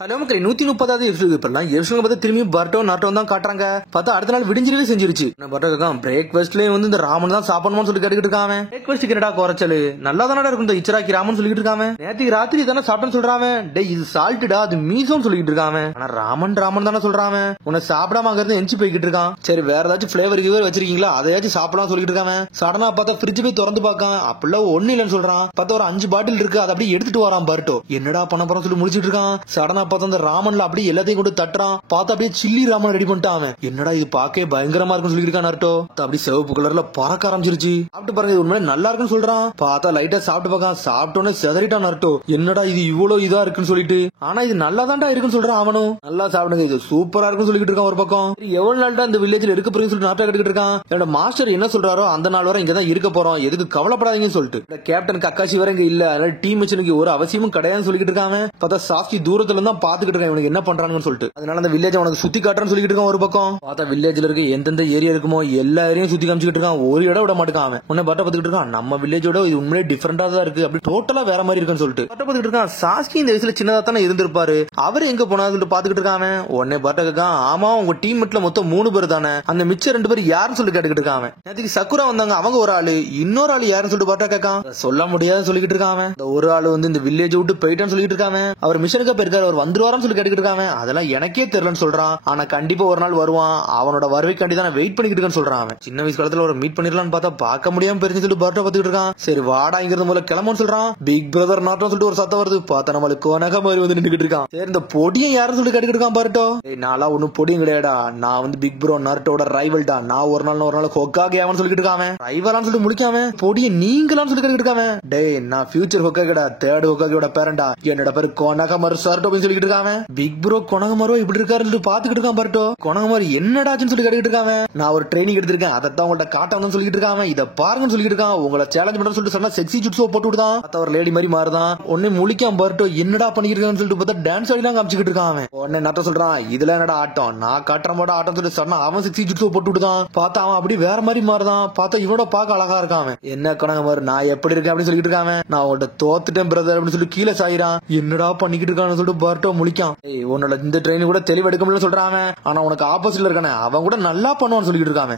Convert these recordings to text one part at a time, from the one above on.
Hello மக்களே 130வது episode இப்பலாம் episode பார்த்து திரும்பி பர்ட்டோ நாட்டோ தான் காட்டுறாங்க. பார்த்தா அடுத்த நாள் விடிஞ்சிரவே செஞ்சிருச்சு. நான் பர்ட்டோ கேட்கான் பிரேக்ஃபாஸ்ட்லயே வந்து இந்த ராமன் தான் சாப்பிடணும்னு சொல்லி கேட்டுக்கிட்டு இருக்காங்க. பிரேக்ஃபாஸ்ட் என்னடா குறைச்சல் நல்லா தானடா இருக்கும் இந்த இச்சராக்கி ராமன் சொல்லிட்டு இருக்காங்க. நேற்றுக்கு ராத்திரி தானே சாப்பிட்டேன்னு சொல்றாங்க. டேய் இது சால்ட்டுடா அது மீசோன்னு சொல்லிட்டு இருக்காங்க. ஆனா ராமன் தானே சொல்றாங்க. உன்னை சாப்பிடாம அங்க இருந்து எஞ்சி போய்கிட்டு இருக்கான். சரி வேற ஏதாச்சும் பிளேவர் வச்சிருக்கீங்களா அதையாச்சும் சாப்பிடலாம் சொல்லிட்டு இருக்காங்க. சடனா பார்த்தா ஃப்ரிட்ஜ் போய் திறந்து பார்க்கான். அப்படிலாம் ஒண்ணு இல்லன்னு சொல்றான். பார்த்தா ஒரு 5 பாட்டில் இருக்கு அதை அப்படியே எடுத்துட்டு வரான் பர்ட்டோ. என்னடா பண்ண போறோம் சொல்லி முடிச்சிட்டு இருக்கான். சடனா பார்த்தா அந்த ராமன்ல அப்படி எல்லாத்தையும் கொண்டு தட்டுறான். பார்த்தா அப்படியே சில்லி ராமன் ரெடி பண்ணிட்டான். என்னடா இது பாக்கே பயங்கரமா இருக்குன்னு சொல்லிருக்கான் நருட்டோ. அப்படி சிவப்பு கலர்ல பறக்க ஆரம்பிச்சிருச்சு. சாப்பிட்டு பாருங்க இது உண்மையிலே நல்லா இருக்குன்னு சொல்றான். பார்த்தா லைட்டா சாப்பிட்டு பார்க்கான். சாப்பிட்டோன்னு செதறிட்டான் நருட்டோ. என்னடா இது இவ்வளவு இதா இருக்குன்னு சொல்லிட்டு. ஆனா இது நல்லா தான்டா இருக்குன்னு சொல்றான் அவனும். நல்லா சாப்பிடுங்க இது சூப்பரா இருக்குன்னு சொல்லிட்டு இருக்கான். ஒரு பக்கம் எவ்வளவு நாள் தான் இந்த வில்லேஜ்ல இருக்க போறீங்கன்னு சொல்லி நாட்டா எடுத்துட்டு இருக்கான். என்னோட மாஸ்டர் என்ன சொல்றாரோ அந்த நாள் வரை இங்கதான் இருக்க போறோம் எதுக்கு கவலைப்படாதீங்கன்னு சொல்லிட்டு கேப்டன் கக்காசி வர இங்க இல்ல அதனால டீம் மிஷனுக்கு ஒரு அவசியமும் கிடையாதுன்னு சொல்லிட்டு இருக்காங்க. பார்த்தா சாஃப்டி தூரத்துல தான் பாத்துக்கிட்டு இருக்கான் இவனுக்கு என்ன பண்றாங்கன்னு சொல்லிட்டு. அதனால அந்த வில்லேஜ் அவனுக்கு சுத்தி காட்டுறன்னு சொல்லிட்டு இருக்கான். ஒரு பக்கம் பார்த்தா வில்லேஜ்ல இருக்க எந்தெந்த ஏரியா இருக்குமோ எல்லா ஏரியும் சுத்தி காமிச்சிட்டு இருக்கான். ஒரு இடம் விட மாட்டான். உன்னை பட்ட பாத்துக்கிட்டு இருக்கான். நம்ம வில்லேஜோட இது உண்மையிலே டிஃபரெண்டா தான் இருக்கு அப்படி டோட்டலா வேற மாதிரி இருக்குன்னு சொல்லிட்டு பட்ட பாத்துக்கிட்டு இருக்கான். சாஸ்கி இந்த வயசுல சின்னதா தானே இருந்திருப்பாரு அவரு எங்க போனான்னு சொல்லிட்டு பாத்துக்கிட்டு இருக்கான். உடனே பட்ட கேட்கான். ஆமா உங்க டீம் மெட்ல மொத்தம் 3 பேர் தானே அந்த மிச்சம் 2 பேர் யாருன்னு சொல்லி கேட்டுக்கிட்டு இருக்கான். நேற்றுக்கு சக்குரா வந்தாங்க அவங்க ஒரு ஆளு இன்னொரு ஆளு யாருன்னு சொல்லிட்டு பட்ட கேட்கான். சொல்ல முடியாதுன்னு சொல்லிட்டு இருக்கான். இந்த ஒரு ஆளு வந்து இந்த வில்லேஜ் விட்டு போயிட்டான்னு சொல்லிட்டு இருக்காங்க. அவர் மிஷனுக்கு போயிருக்காரு அவர் வந்துருவாரான்னு சொல்லி கேட்டுக்கிட்டு இருக்காங்க. அதெல்லாம் எனக்கே தெரியலன்னு சொல்றான். ஆனா கண்டிப்பா ஒரு நாள் வருவான் அவனோட வருவைக்காண்டி தான் வெயிட் பண்ணிக்கிட்டு இருக்கேன்னு சொல்றான். சின்ன வயசு காலத்துல ஒரு மீட் பண்ணிடலாம்னு பார்த்தா பார்க்க முடியாம பெரிய சொல்லி பர்ட்டோ பாத்துக்கிட்டு இருக்கான். சரி வாடா இங்கிருந்து முதல்ல கிளம்புன்னு சொல்றான். பிக் பிரதர் நாட்டம் சொல்லிட்டு ஒரு சத்தம் வருது. பார்த்தா நம்மளுக்கு கொனக மாதிரி வந்து நின்றுட்டு இருக்கான். சரி இந்த பொடியை யாரும் சொல்லி கேட்டுக்கிட்டு இருக்கான் பர்ட்டோ. நாளா ஒன்னும் பொடியும் கிடையாடா நான் வந்து பிக் ப்ரோ நருட்டோட ரைவல்டா நான் ஒரு நாள் ஹொக்காகே ஆவன்னு சொல்லிட்டு இருக்கான். ரைவலான்னு சொல்லி முடிக்காம பொடியை நீங்களான்னு சொல்லி கேட்டுக்கிட்டு இருக்கான். டேய் நான் ஃபியூச்சர் ஹொக்காகேடா தேர்ட் ஹொக்காகேயோட பேரண்டா என்னோட பேரு கொனகமரு சர்ட்டோ அப்படின்னு சொல்லிட்டு இருக்கான். பிக் ப்ரோ கொனகமரு இப்படி இருக்காருன்னு பாத்துக்கிட்டு இருக்கான் பர்ட்டோ. கொனகமரு என்னடாச்சுன்னு சொல்லி கேட்டுக்கிட்டு இருக்காங்க. நான் ஒரு ட்ரைனிங் எடுத்திருக்கேன் அதான் உங்கள்ட்ட காட்டணும்னு சொல்லிட்டு இருக்காங்க. இத பாருங்கன்னு சொல்லிட்டு இருக்கான். உங்களை சேலஞ்ச் பண்ண சொல்லிட்டு சொன்னா செக்ஸி ஜுட்ஸோ போட்டு விடுதான். பார்த்தா ஒரு லேடி மாதிரி மாறுதான். உடனே முழிக்காம பர்ட்டோ என்னடா பண்ணிருக்கான்னு சொல்லிட்டு பார்த்தா டான்ஸ் ஆடிலாம் காமிச்சிட்டு இருக்கான். உடனே நட்ட சொல்றான் இதுல என்னடா ஆட்டம் நான் காட்டுற மாட்டா ஆட்டம் சொல்லி சொன்னா அவன் செக்ஸி ஜுட்ஸோ போட்டு விடுதான். பார்த்தா அவன் அப்படி வேற மாதிரி மாறுதான். பார்த்தா இவனோட பாக்க அழகா இருக்கான். என்ன கொனகமரு நான் எப்படி இருக்கேன் அப்படின்னு சொல்லிட்டு இருக்காங்க. நான் உங்கள்ட்ட தோத்துட்டேன் பிரதர் அப்படின்னு சொல்லி கீழே சாயிறான். என்னடா பண்ணிக்கிட்டு இருக்கான்னு சொல்லிட்டு பர்ட்டோ முழிக்கான். உன்னோட இந்த ட்ரெயின் கூட தெளிவு எடுக்க முடியல சொல்றாங்க. ஆனா உனக்கு ஆப்போசிட்ல இருக்கானே அவன் கூட நல்லா பண்ணுவான்னு சொல்லிட்டு இருக்காங்க.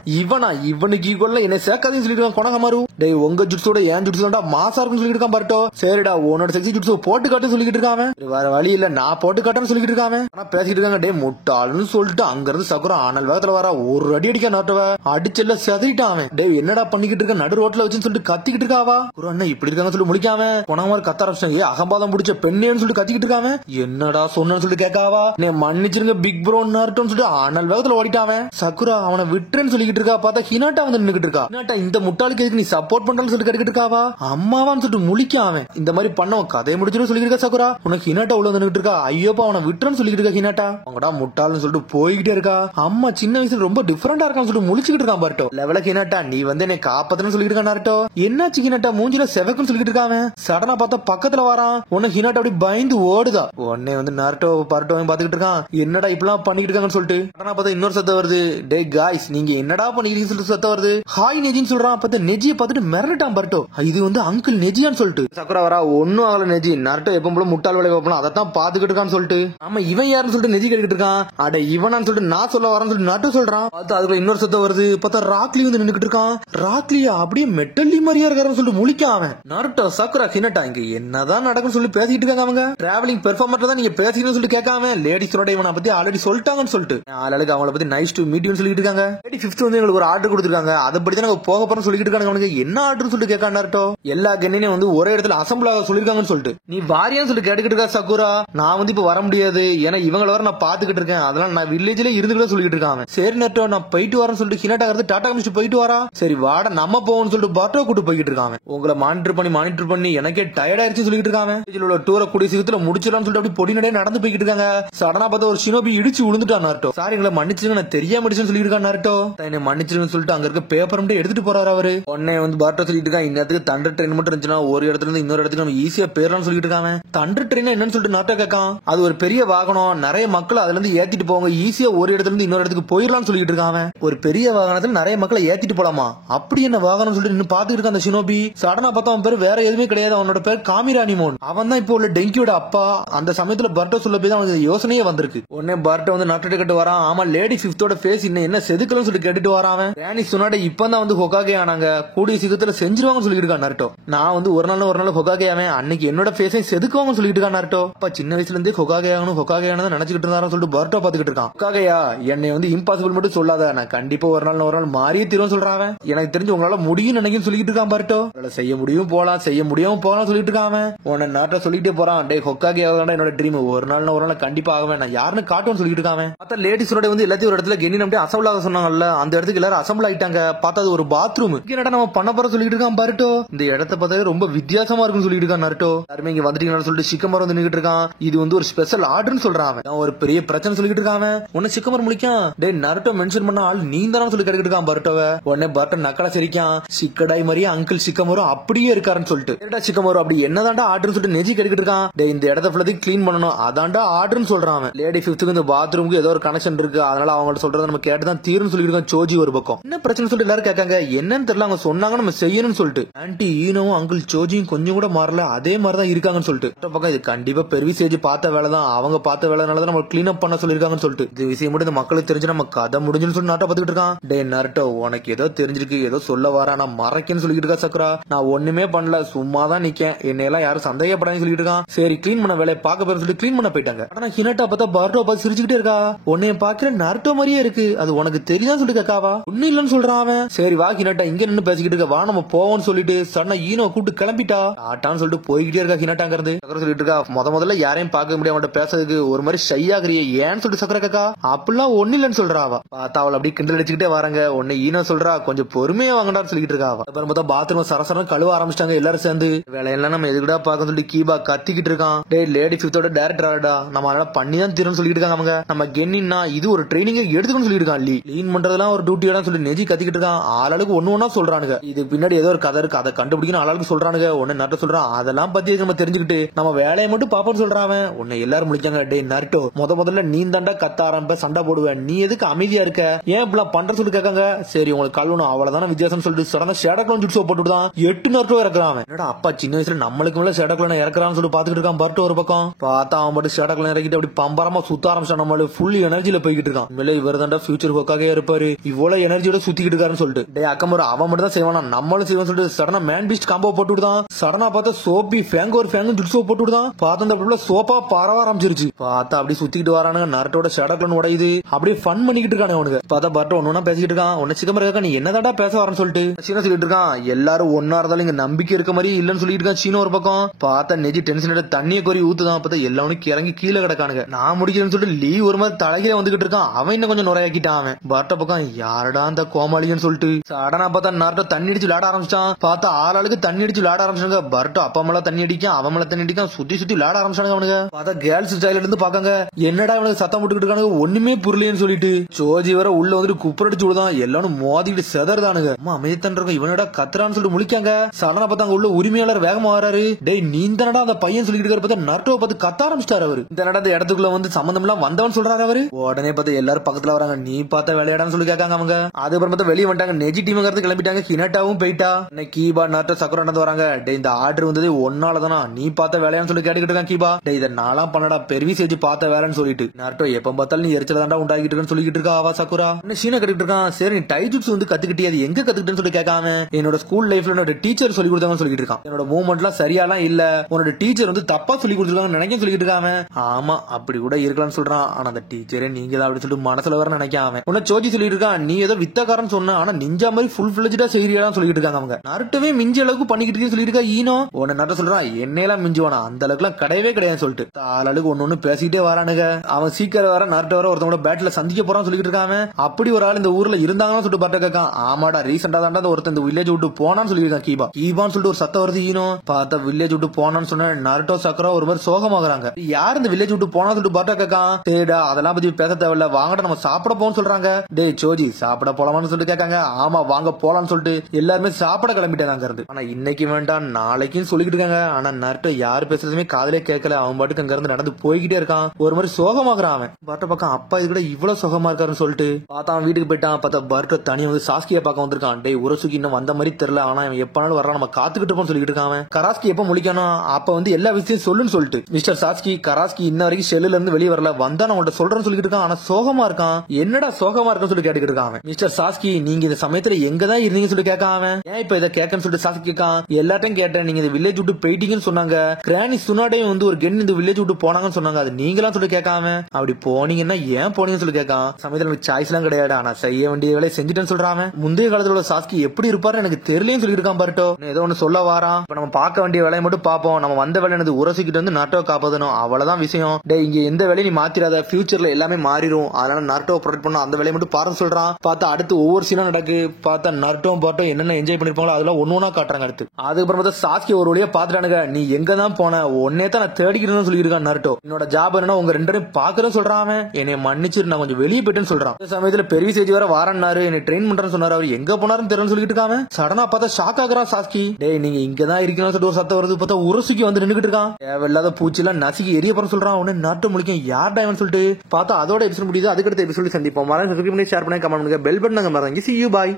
இவனுக்கு ஈக்குவல்ல என்ன சேர்க்காதீன்னு சொல்லிட்டு இருக்கான் கொனகமரு. டேய் உங்க ஜுட்ஸோட ஏன் ஜுட்ஸ் மாசா இருக்குன்னு சொல்லிட்டு இருக்கான் பர்ட்டோ. சரிடா உன்னோட செக்ஸி ஜுட்ஸோ போட்டு காட்டுன்னு சொல்லிட்டு இருக்காங்க. வேற வழி இல்ல நான் போட்டு காட்டுன்னு சொல்லிட்டு இருக்காங்க. ஆனா பேசிட்டு இருக்காங்க. டே முட்டாள்னு சொல்லிட்டு அங்க இருந்து சக்குரா ஆனல் வேகத்துல வர ஒரு அடி அடிக்க நாட்டவ அடிச்செல்ல செதறிட்டான். டே என்னடா பண்ணிக்கிட்டு இருக்க நடு ரோட்ல வச்சுன்னு சொல்லிட்டு கத்திக்கிட்டு இருக்காவா. என்ன இப்படி இருக்காங்க சொல்லி முடிக்காம கொனகமரு கத்த ஆரம்பிச்சாங்க. அகம்பாதம் பிடிச்ச பெண்ணேன்னு சொல்லிட்டு கத்திக்கிட்டு இருக்காங்க. என்னடா சொன்னு சொல்லிட்டு கேட்காவா. நீ மன்னிச்சிருங்க பிக் ப்ரோ நருட்டோன்னு சொல்லிட்டு ஆனல் வேகத்துல ஓடிட்டான். சக்குரா அவனை விட்டுன்னு சொல்லிட்டு இருக்கா. பார்த்தா ஹினாட்டா வந்து நின்னுட்டு இருக்கா. ஹினாட்டா இந்த முட்டாளுக்கு எதுக்கு நீ சப்போர்ட் பண்றன்னு சொல்லிட்டு கேட்டுக்கிட்டு இருக்காவா. அம்மாவான்னு சொல்லிட்டு முழிக்காம இந்த மாதிரி பண்ணவன் கதையை முடிச்சுன்னு சொல்லிட்டு இருக்கா. சக்குரா உனக்கு ஹினாட்டா உள்ள நின்னுட்டு இருக்கா. ஐயோப்பா அவனை விட்டுறன்னு சொல்லிட்டு இருக்கா. ஹினாட்டா அவங்கடா முட்டாள்னு சொல்லிட்டு போய்கிட்டே இருக்கா. அம்மா சின்ன வயசுல ரொம்ப டிஃபரெண்டா இருக்கான்னு சொல்லிட்டு முழிச்சுக்கிட்டு இருக்கான் பர்ட்டோ. லெவல ஹினாட்டா நீ வந்து என்னை காப்பாத்துன்னு சொல்லிட்டு இருக்கா நருட்டோ. என்னாச்சு ஹினாட்டா மூஞ்சில செவக்குன்னு சொல்லிட்டு இருக்காங்க. சடனா பார்த்தா பக்கத்துல வரான். உனக்கு ஹினாட்டா அப்படி பயந்து ஓடுதா. உடனே வந்து நருட்டோ பர்ட்டோவையும் பாத்துக்கிட்டு இருக்கான். என்னடா இப்பெல்லாம் பண்ணிக்கிட்டு இருக்காங்கன்னு சொல்லிட்டு சடனா பார்த்தா இன்னொரு சத்தம் வருது. டே காய்ஸ் நீங்க என்னடா பண்ணிக்கிறீங்கன்னு சொல்லிட்டு சத்தம் வருது. ஹாய் நெஜின்னு சொல்றான். பார்த்தா நெஜியை பார்த்துட்டு மிரட்டான் பர்ட்டோ. இது வந்து அங்கிள் நெஜியான்னு சொல்லிட்டு சக்குரா வரா. ஒன்னும் ஆகல நெஜி நருட்டோ எப்பவும் போல முட்டாள் வேலை வைப்போம் அதான் பாத்துக்கிட்டு இருக்கான்னு சொல்லிட்டு ஆமா இவன் யாருன்னு சொல்லிட்டு நெஜி கேட்டுக்கிட்டு இருக்கான். அட இவனான்னு சொல்லிட்டு நான் சொல்ல வரேன்னு சொல்லிட்டு நட்டு சொல்றான். பார்த்தா அதுக்குள்ள இன்னொரு சத்தம் வருது. பார்த்தா ராக்லி வந்து நின்னுக்கிட்டு இருக்கான். ராக்லியா அப்படியே மெட்டல்லி மாதிரியா இருக்காருன்னு சொல்லிட்டு முழிக்கான் அவன். நருட்டோ சக்குரா ஹினாட்டா இங்க என்னதான் நடக்குன்னு சொல்லி பேசிட்டு இருக்காங்க. அவங்க டிராவலிங் பெர்ஃபார்மர் தான் நீங்க பேசிக்கணும்னு சொல்லி கேட்காம லேடிஸோட இவனை பத்தி ஆல்ரெடி சொல்லிட்டாங்கன்னு சொல்லிட்டு ஆளுக்கு அவங்கள பத்தி நைஸ் டு மீட் யூ சொல்லிட்டு இருக்காங்க. 5th வந்து எங்களுக்கு ஒரு ஆர்டர் கொடுத்துருக்காங்க அதப்படி தான் நாங்க போக போறோம்னு சொல்லிட்டு இருக்காங்க. அவனுக்கு என்ன ஆர்டர் சொல்லிட்டு கேட்கான் நருட்டோ. எல்லா கண்ணையும் வந்து ஒரே இடத்துல அசம்பிள் ஆக சொல்லிருக்காங்கன்னு சொல்லிட்டு நீ வாரியான்னு சொல்லி கேட்டுக்கிட்டு இருக்கா. சக்குரா நான் வந்து இப்ப வர முடியாது ஏன்னா இவங்களை வர நான் பாத்துக்கிட்டு இருக்கேன் அதெல்லாம் நான் வில்லேஜ்ல இருந்துட்டு சொல்லிட்டு இருக்காங்க. சரி நருட்டோ நான் போயிட்டு வரேன்னு சொல்லிட்டு ஹினாட்டா இருந்து டாடா கமிச்சு போயிட்டு வரா. சரி வாட நம்ம போவோம்னு சொல்லிட்டு பர்ட்டோ கூட்டு போய்கிட்டு இருக்காங்க. உங்களை மானிட்டர் பண்ணி எனக்கே டயர்ட் ஆயிடுச்சு சொல்லிட்டு இருக்காங்க. இதுல டூரை கூடிய சீக்கிரத்துல முடிச்சிடலாம்னு சொல்லிட்டு அப்படி பொடி நடைய நடந்து போய்கிட்டு இருக்காங்க. சடனா பார்த்தா ஒரு ஷினோபி இடிச்சு விழுந்துட்டான் நருட்டோ. சாரி எங்களை மன்னிச்சிருங்க நான் தெரியாம சொல்லிட்டு இருக்கான் நருட்டோ. என்னை மன்னிச்சிருன்னு சொல்லிட்டு அங்க இருக்க பேப்பர் மட்டும் எடுத்துட்டு போறாரு அவரு. உடனே வந்து பர்ட்டோ சொல்லிட்டு இருக்கான் இன்னத்துக்கு தண்டர் ட்ரெயின் மட்டும் இருந்துச்சுன்னா ஒரு இடத்துல இருந்து இன்னொரு இடத்துக்கு நம்ம ஈஸியா பேரலாம்னு சொல்லிட்டு இருக்காங்க. தண்டர் ட்ரெயின் என்னன்னு சொல்லிட்டு நருட்டோ கேட்கான். அது ஒரு பெரிய வாகனம் நிறைய மக்கள் அதுல இருந்து ஏத்திட்டு போவாங்க ஈஸியா ஒரு இடத்துல இருந்து இன்னொரு இடத்துக்கு போயிடலாம்னு சொல்லிட்டு இருக்காங்க. ஒரு பெரிய வாகனத்துல நிறைய மக்களை ஏத்திட்டு போலாமா அப்படி என்ன வாகனம் சொல்லிட்டு இன்னும் பாத்துட்டு இருக்கான் அந்த ஷினோபி. சடனா பார்த்தா அவன் பேர் வேற எதுவுமே கிடையாது அவனோட பேர் காமிரானிமோன். அவன் தான் இப்போ உள்ள டெங்கியோட அப்பா. அந்த சமயத்துல பர்ட்டோ சொல்ல போய் தான் அவனுக்கு யோசனையே வந்திருக்கு. உடனே பர்ட்டோ வந்து நட்டு கிட்ட வரான். ஆமா லேடி ஃபிஃப்த்தோட ஃபேஸ் இன்னும் என்ன செதுக்கலன்னு சொல்லி கேட்டுட்டு வரான். கிரானி சொன்னாட இப்பதான் வந்து ஹொகாகே ஆனாங்க, கூடிய சீக்கிரத்துல செஞ்சிருவாங்கன்னு சொல்லிட்டு இருக்கான் நருட்டோ. நான் வந்து ஒரு நாள் ஹொகாகே ஆவேன், அன்னைக்கு என்னோட ஃபேஸை செதுக்குவாங்கன்னு சொல்லிட்டு இருக்கான் நருட்டோ. அப்ப சின்ன வயசுல இருந்தே ஹொகாகே ஆகணும் நினைச்சிட்டு இருந்தாரு சொல்லிட்டு பர்ட்டோ பாத்துக்கிட்டு இருக்கான். ஹொகாகேயா என்னை வந்து இம்பாசிபிள் மட்டும் சொல்லாத, நான் கண்டிப்பா ஒரு நாள் மாறியே தீரும் சொல்றான். எனக்கு தெரிஞ்சு உங்களால முடியும் நினைக்கும் சொல்லிட்டு இருக்கான் பர்ட்டோ. செய்ய முடியும் போலாம், செய்ய முடியாம போலாம் சொல்லிட்டு இருக்கான். உன்னை நாட்டை சொல்லிட்டே போறான். டே ஹொகாகே ஆகதான் என்னோட ட்ரீம், ஒரு நாள் கண்டிப்பா ஆகுவேன், நான் யாருன்னு காட்டுன்னு சொல்லிட்டு இருக்கான். பார்த்தா லேடிஸோட வந்து எல்லாத்தையும் ஒரு இடத்துல கென்னி நம்பி அசம்பிள் ஆக சொன்னாங்கல்ல, அந்த இடத்துக்கு எல்லாரும் அசம்பிள் ஆயிட்டாங்க. பார்த்தா அது ஒரு பாத்ரூம். என்னடா நம்ம பண்ண போற சொல்லிட்டு இருக்கான் பர்ட்டோ. இந்த இடத்த பார்த்தாவே ரொம்ப வித்தியாசமா இருக்குன்னு சொல்லிட்டு இருக்கான் நருட்டோ. யாருமே இங்க வந்துட்டீங்கன்னு சொல்லிட்டு சிக்கமர் வந்து நின்னுட்டு இருக்கான். இது வந்து ஒரு ஸ்பெஷல் ஆர்டர்னு சொல்றான். ஒரு பெரிய பிரச்சனை சொல்லிட்டு இருக்கான். உன்னை சிக்கமர் முடிக்கான். டே நருட்டோ மென்ஷன் பண்ண ஆள் நீ தானு சொல்லி கேட்டுட்டு இருக்கான் பர்ட்டோவை. உடனே பர்ட்டோ நக்கலா சிரிக்கான். சிக்கடாய் மாதிரியே அங்கிள் சிக்கமரும் அப்படியே இருக்காருன்னு சொல்லிட்டு. ஏடா சிக்கமரும் அப்படி என்னதான்டா ஆர்டர்னு சொல்லிட்டு நெஜி கேட்டுட்டு இருக்கான். டே இந்த இடத்த ஃபுல்லாத்தையும் கிளீன் பண்ணணும், அதான்டா ஆர்டர்னு சொல்றான். லேடி ஃபிஃப்த்துக்கு இந்த பாத்ரூமுக்கு ஏதோ ஒரு கனெக்ஷன் இருக்கு, அதனால அவங்க சொல்றத நம்ம கேட்டுதான் தீர்னு சொல்லிட்டு இருக்கான். சோஜி ஒரு பக்கம் என்ன பிரச்சனை சொல்லிட்டு எல்லாரும் கேட்காங்க. என்னன்னு தெரியல, அவங்க சொன்னாங்க நம்ம செய்யணும்னு சொல்லிட்டு. ஆன்டி ஈனோவும் அங்கிள் சோஜியும் கொஞ்சம் கூட மாறல, அதே மாதிரிதான் இருக்காங்கன்னு சொல்லிட்டு. பக்கம் இது கண்டிப்பா பெர்விசேஜ் பார்த்த வேலை தான், அவங்க பார்த்த வேலைனாலதான் நம்ம கிளீன் அப் பண்ண சொல்லிருக்காங்கன்னு சொல்லிட்டு. இது விஷயம் மட்டும் இந்த மக்களுக்கு தெரிஞ்சு நம்ம கதை முடிஞ்சுன்னு சொல்லி நாட்டை பார்த்துட்டு இருக்கான். டே நருட்டோ உனக்கு ஏதோ தெரிஞ்சிருக்கு, ஏதோ சொல்ல வர, நான் மறைக்கன்னு சொல்லிட்டு இருக்கா சக்ரா. நான் ஒண்ணுமே பண்ணல, சும்மா தான் நிக்கேன், என்னையெல்லாம் யாரும் சந்தேகப்படாதுன்னு சொல்லிட்டு இருக்கான். சரி கிளீன் பண்ண வேலையை பார்க்க போறேன்னு சொல்லி கிளீன் பண்ண போயிட்டாங்க. ஆனா ஹினட்டா பார்த்தா பர்ட்டோ பார்த்து சிரிச்சுக்கிட்டே இருக்கா. உன்னைய பாக்குற நருட்டோ மாதிரியே இருக்கு, அது உனக்கு தெரியாதுன்னு சொல்லிட்டு கேக்காவா. ஒண்ணு இல்லன்னு சொல்றான் அவன். சரி வா ஹினட்டா இங்க நின்னு பேசிக்கிட்டு இருக்க, வா நம்ம போவோம்னு சொல்லிட்டு சடனா ஈனோ கூப்பிட்டு கிளம்பிட்டா. ஆட்டான்னு சொல்லிட்டு போய்கிட்டே இருக்கா ஹினட்டாங்கிறது. சக்கர சொல்லிட்டு இருக்கா, முதல்ல யாரையும் பார்க்க முடியாது, அவன்கிட்ட பேசுறதுக்கு ஒரு மாதிரி ஷை ஆகுறிய ஏன்னு சொல்லிட்டு சக்கர கேக்கா. அப்படிலாம் ஒண்ணு இல்லன்னு சொல்றாவா. பார்த்தா அவள் அப்படி கிண்டல் அடிச்சுக்கிட்டே வராங்க. உன்னை ஈனோ சொல்றா கொஞ்சம் பொறுமையா வாங்கடான்னு சொல்லிட்டு இருக்காவா. அப்புறம் பார்த்தா பாத்ரூம் சரசரம் கழுவ ஆரம்பிச்சிட்டாங்க எல்லாரும் சேர்ந்து. வேலையெல்லாம் நம்ம எதுக்குடா பார்க்க சொல்லி கீபா கத்திக்கிட்டு இருக்கான். டே லேடி ஃபிஃப்த்தோட டைரக்டராடா, நம்ம அதனால பண்ணி தான் தீரும்னு சொல்லிட்டு இருக்காங்க அவங்க. நம்ம கென்னின்னா இது ஒரு ட்ரைனிங் எடுத்துக்கணும்னு சொல்லிட்டு இருக்கான். க்ளீன் பண்றதெல்லாம் ஒரு டியூட்டியா சொல்லி நெஜி கத்திக்கிட்டு இருக்கான். ஆளுக்கு ஒண்ணு சொல்றானுங்க. இது பின்னாடி ஏதோ ஒரு கதை இருக்கு, அதை கண்டுபிடிக்கணும் ஆளுக்கு சொல்றானுங்க. ஒன்னு நட்ட சொல்றான், அதெல்லாம் பத்தி நம்ம தெரிஞ்சுக்கிட்டு நம்ம வேலையை மட்டும் பாப்போம்னு சொல்றான். உன்னை எல்லாரும் முடிச்சாங்க. டே நருட்டோ முதல்ல நீ தாண்டா கத்த ஆரம்ப, சண்டை போடுவேன், நீ எதுக்கு அமைதியா இருக்க, ஏன் இப்பெல்லாம் பண்ற சொல்லி கேட்காங்க. சரி உங்களுக்கு கல்வணும் அவ்வளவுதான வித்தியாசம் சொல்லிட்டு சடனா ஷேடக்லோன் ஜுட்ஸோ போட்டுதான் 8 நருட்டோ இறக்குறான். என்னடா அப்பா சின்ன வயசுல நம்மளுக்கு மேல ஷேடக்லோன் இறக்குறான்னு சொல்லி பாத்துக்கிட்டு இருக்கான் பர்ட்டோ ஒரு பக்கம். பார்த்தா அவன் மட்டும் ஷேடக்லோன் இறக்கிட்டு அப்படி பம்பரமா சுத்த ஆரம்பிச்சான். நம்மள ஃபுல் எனர்ஜில போய்கிட்டு இருக்கான். மேல இவர் தாண்டா ஃபியூச்சர் ஹொக்காகே இருப்பாரு, இவ்வளவு எனர்ஜியோட சுத்திக்கிட்டு இருக்காருன்னு சொல்லிட்டு. டே அக்கமரு அவன் மட்டும் தான் செய்வானா, நம்மளும் செய்வான்னு சொல்லிட்டு சடனா மேன் பீஸ்ட் காம்போ போட்டு விடுதான். சடனா பார்த்தா சோப்பி ஃபேங் ஒரு ஃபேங் ஜுட்ஸோ போட்டு விடுதான். பார்த்தா அந்த சோப்பா பரவ ஆரம்பிச்சிருச்சு. பார்த்தா அப்படி சுத்திக்கிட்டு வரானுங்க. நருட்டோட ஷேடக்லோன் உடையுது, அப்படியே ஃபன் பண்ணிக்கிட்டு இருக்கானே அவனுக்கு. பார்த்தா பர்ட்டோ ஒன்னா பேசிக்கிட்டு இருக்கான். உன்ன சிக்கமர் கேட்க, நீ என்னதாடா பேச வரன்னு சொல்லிட்டு சீனா சொல்லிட்டு இருக்கான். எல்லாரும் ஒன்னா இருந்தாலும் இங்க நம்பிக்கை இருக்க மாதிரி இல்லன்னு சொல்லிட்டு இருக்கான் சீனா ஒரு பக்கம். பார்த்தா நெஜி டென்ஷன் எடுத்து தண்ணியை கோரி ஊத்துதான். பார்த்தா எல்லாரும் இறங்கி கீழே கிடக்கானுங்க. நான் முடிக்கிறேன்னு சொல்லிட்டு லீவ் ஒரு மாதிரி தலைகீழ வந்துகிட்டு இருக்கான். அவன் இன்னும் கொஞ்சம் நுரையாக்கிட்டான். அவன் பர்ட்டோ பக்கம் யாரடா அந்த கோமாளின்னு சொல்லிட்டு சடனா பார்த்தா நருட்டோ தண்ணி அடிச்சு விளையாட ஆரம்பிச்சான். பார்த்தா ஆளுக்கு தண்ணி அடிச்சு விளையாட ஆரம்பிச்சாங்க. பர்ட்டோ அப்பா மேல தண்ணி அடிக்கும், அவன் மேல தண்ணி அடிக்கும், சுத்தி சுத்தி விளையாட ஆரம்பிச்சாங்க அவனுங்க. பார்த்தா கேர்ள்ஸ் சைடுல இருந்து பாக்காங்க, என்னடா அவனுக்கு சத்தம் போட்டுக்கிட்டு இருக்கானுங்க, ஒண்ணுமே புரியலன்னு சொல்லிட்டு. சோஜி வர உள்ள வந்துட்டு குப்பரடிச்சு விடுதான். எல்லாரும் மோதிட்டு செதறதானுங்க. அம்மா அமைதித்தன் இருக்கும், இவனடா கத்துறான்னு சொல்லிட்டு முழிக்காங்க. சடனா பார்த்தாங்க உள்ள உரிமையாளர் வேகமா வராரு. டேய் நீ தானடா அந்த பையன் சொல்லிட்டு இருக்காரு. பார்த்தா நருட்டோவை பார்த்து கத்த ஆரம்பிச்சிட்டாரு அவரு. இந்த நடந்த இடத்துக்குள்ள வந்து சம்பந்தம் எல்லாம் வந்தவன் சொல்றாரு அவரு. உடனே பார்த்து எல்லாரும் பக்கத்துல வராங்க. நீ பார்த்த வேலையாடான்னு சொல்லி கேட்காங்க அவங்க. அதுக்கப்புறம் பார்த்தா வெளியே வந்துட்டாங்க. நெஜி டீமுங்கிறது கிளம்பிட்டாங்க. ஹினட்டாவும் போயிட்டா. கீபா நருட்டோ சக்கரம் நடந்து வராங்க. டே இந்த ஆர்டர் வந்தது ஒன்னாலதானா, நீ பார்த்த வேலையான்னு சொல்லி கேட்டுக்கிட்டு இருக்கான் கீபா. டே இதை நாலாம் பண்ணடா பெர்விசேஜ் பார்த்த வேலைன்னு சொல்லிட்டு. நருட்டோ எப்ப பார்த்தாலும் நீ எரிச்சல தாண்டா உண்டாகிட்டு இருக்கன்னு சொல்லிட்டு இருக்கா அவா சக்குரா. சீனா கட்டிட்டு இருக்கான். சரி நீ டைஜுட்ஸ் வந்து கத்துக்கிட்டே, அது எங்க கத்துக்கிட்டேன்னு சொல்லி கேட்காம, என்னோட ஸ்கூல் லைஃப்ல என்னோட டீச்சர் சொல்லி கொடுத்தாங்கன்னு சொல்லிட்டு இருக்கான். என்னோட மூவ்மெண்ட்லாம் சரியாலாம் இல்ல, உன்னோட டீச்சர் வந்து தப்பா சொல்லி கொடுத்துருக்காங்க நினைக்க சொல்லிட்டு இருக்காம. ஆமா அப்படி கூட இருக்கலாம்னு சொல்றான். ஆனா அந்த டீச்சரே நீங்க தான் அப்படின்னு சொல்லிட்டு மனசுல வர நினைக்காம உன்ன சோஜி சொல்லிட்டு இருக்கான். நீ ஏதோ வித்தக்காரன்னு சொன்ன, ஆனா நிஞ்சா மாதிரி ஃபுல் ஃபிளஜ்டா செய்யறியான்னு சொல்லிட்டு இருக்காங்க அவங்க. நருட்டோவே மிஞ்சி அளவுக்கு பண்ணிக்கிட்டு சொல்லிட்டு இருக்கா ஈனோ. உன்ன நருட்டோ சொல்றான், என்னையெல்லாம் மிஞ்சுவானா, அந்த அளவுக்கு எல்லாம் கிடையவே கிடையாதுன்னு சொல்லிட்டு ஆளுக்கு ஒன்னு பேசிக்கிட்டே வரானுங்க. அவன் சீக்கிரம் வர நருட்டோ வர ஒருத்தவங்க பேட்ல சந்திக்க போறான்னு சொல்லிட்டு இருக்காங்க. அப்படி ஒரு ஆள் இந்த ஊர்ல இருந்தாங்கன்னு சொல்லிட்டு பர்ட்டோ கேட்கான். ஆமாடா ரீசெண்டா தாண்டா ஒருத்தன் இந்த வில்லேஜ் விட்டு போனான்னு சொல்லியிருக்கான் கீபா. கீபான்னு சொல்லிட்டு ஒரு சத்தம் வருது ஈனோ. பார்த்தா வில்லேஜ் விட்டு போனான்னு சொன்ன நருட்டோ சக்கரா ஒரு மாதிரி சோகமாகறாங்க. யார் இந்த வில்லேஜ் விட்டு போனா சொல்லிட்டு பர்ட்டோ கேட்கான். சரிடா அதெல்லாம் பத்தி பேச தேவையில்ல, வாங்கடா நம்ம சாப்பிட போன்னு சொல்றாங்க. டே சோஜி சாப்பிட போலாமான்னு சொல்லிட்டு கேட்காங்க. ஆமா வாங்க போலான்னு சொல்லிட்டு எல்லாருமே சாப்பிட கிளம்பிட்டாங்க இருந்து. ஆனா இன்னைக்கு வேண்டாம் நாளைக்குன்னு சொல்லிட்டு இருக்காங்க. ஆனா நருட்டோ யார் பேசுறதுமே காதலே கேட்கல. அவன் பாட்டுக்கு அங்க இருந்து நடந்து போய்கிட்டே இருக்கான். ஒரு மாதிரி சோகமாகறான் அவன். பர்ட்டோ பக்கம் அப்பா இது கூட இவ்வளவு சோகமா இருக்காருன்னு சொல்லிட்டு பார்த்தா அவன் வீட்டுக்கு போயிட்டான். பார்த்தா பர்ட்டோ தனியா வந்து சாஸ்கியை பார்க்க வந்திருக்கான். டே உரசுக்கு இன்னும் வந்த மாதிரி தெரியல, ஆனா அவன் எப்பனாலும் வர்றான், நம்ம காத்துக்கிட்டு இருப்போம் சொல்லிட்டு இருக்கான். கராஸ்கி எப்ப முழிக்கணும் அப்ப வந்து எல்லா விஷயம் சொல்லுன்னு சொல்லிட்டு மிஸ்டர் சாஸ்கி சாஸ்கி கராஸ்கி இன்ன வரைக்கும் ஷெல்லுல இருந்து வெளியே வரல, வந்தா நான் உங்கள்ட்ட சொல்றேன்னு சொல்லிட்டு இருக்கான். ஆனா சோகமா இருக்கான். என்னடா சோகமா இருக்குன்னு சொல்லி கேட்டுக்கிட்டு இருக்கான். மிஸ்டர் சாஸ்கி நீங்க இந்த சமயத்துல எங்கதான் இருந்தீங்கன்னு சொல்லி கேட்காம, ஏன் இப்ப இதை கேட்கன்னு சொல்லிட்டு சாஸ்கி கேட்கான். எல்லாத்தையும் கேட்டேன், நீங்க இந்த வில்லேஜ் விட்டு போயிட்டீங்கன்னு சொன்னாங்க. கிரானி சுனாடையும் வந்து ஒரு கென் இந்த வில்லேஜ் விட்டு போனாங்கன்னு சொன்னாங்க. அது நீங்களாம் சொல்லி கேட்காம, அப்படி போனீங்கன்னா ஏன் போனீங்கன்னு சொல்லி கேட்கான். சமயத்துல எனக்கு சாய்ஸ் எல்லாம் கிடையாது, ஆனா செய்ய வேண்டிய வேலையை செஞ்சுட்டேன்னு சொல்றான். முந்தைய காலத்துல சாஸ்கி எப்படி இருப்பாரு எனக்கு தெரியலன்னு சொல்லி இருக்கான் பாருட்டோ. ஏதோ ஒன்னு சொல்ல வாரான். இப்ப நம்ம பார்க்க வேண்டிய வேலையை மட்டும் பார்ப்போம். நம்ம வந்த வேலை என்னது, உரசிக்கிட்டு வந்து நாட்டோவை காப்பாற்றணும், அவ்வளவுதான் விஷயம். டே இங்க எந்த வேலையும் நீ மாத்திராத, ஃபியூச்சர்ல எல்லாமே மாறிடும், அதனால நாட்டோவை ப்ரொடெக்ட் பண்ணணும், அந்த வேலையை மட்டும் பாருன்னு சொல்றான். பார்த்தா அடுத்து ஒவ்வொரு சீனா நடக்கு. பார்த்தா நர்ட்டோம் பாட்டோ என்னென்ன என்ஜாய் பண்ணிருப்பாங்களோ அதெல்லாம் ஒன்னொன்னா காட்டுறாங்க. அடுத்து அதுக்கப்புறம் பார்த்தா சாஸ்கி ஒரு வழியா பாத்துட்டானுங்க. நீ எங்க தான் போன, ஒன்னே தான் நான் தேடிக்கிறேன்னு சொல்லியிருக்கான் நர்ட்டோ. என்னோட ஜாப் என்னன்னா உங்க ரெண்டு பேரும் பாக்குறேன்னு சொல்றான். என்னை மன்னிச்சிரு, நான் கொஞ்சம் வெளியே போயிட்டேன்னு சொல்றான். இந்த சமயத்துல பெரிய சேஜ் வேற வாரன்னாரு, என்னை ட்ரெயின் பண்றேன்னு சொன்னாரு. அவர் எங்க போனாருன்னு தெரியலன்னு சொல்லிட்டு இருக்காங்க. சடனா பார்த்தா ஷாக் ஆகுறான் சாஸ்கி. டேய் நீங்க இங்கதான் இருக்கணும்னு சொல்லிட்டு ஒரு சத்தம் வருது. பார்த்தா உரசுக்கு வந்து நின்னுகிட்டு இருக்கான். தேவையில்லாத பூச்சி எல்லாம் நசுக்கி எரிய போறேன்னு சொல்றான். உடனே நாட்டு முழிக்கும், யார் டைவன் சொல்லிட்டு பார்த்தா அதோட எபிசோட் முடியுது. அதுக்கடுத்த எபிசோட் சந்திப்போம். மறக்காம சப்ஸ்கிரைப் பண்ணி ஷேர் பண்ணி கமெண்ட் பண்ணுங்க. பெல் பட்டன் மறந்துங்க. See you, bye.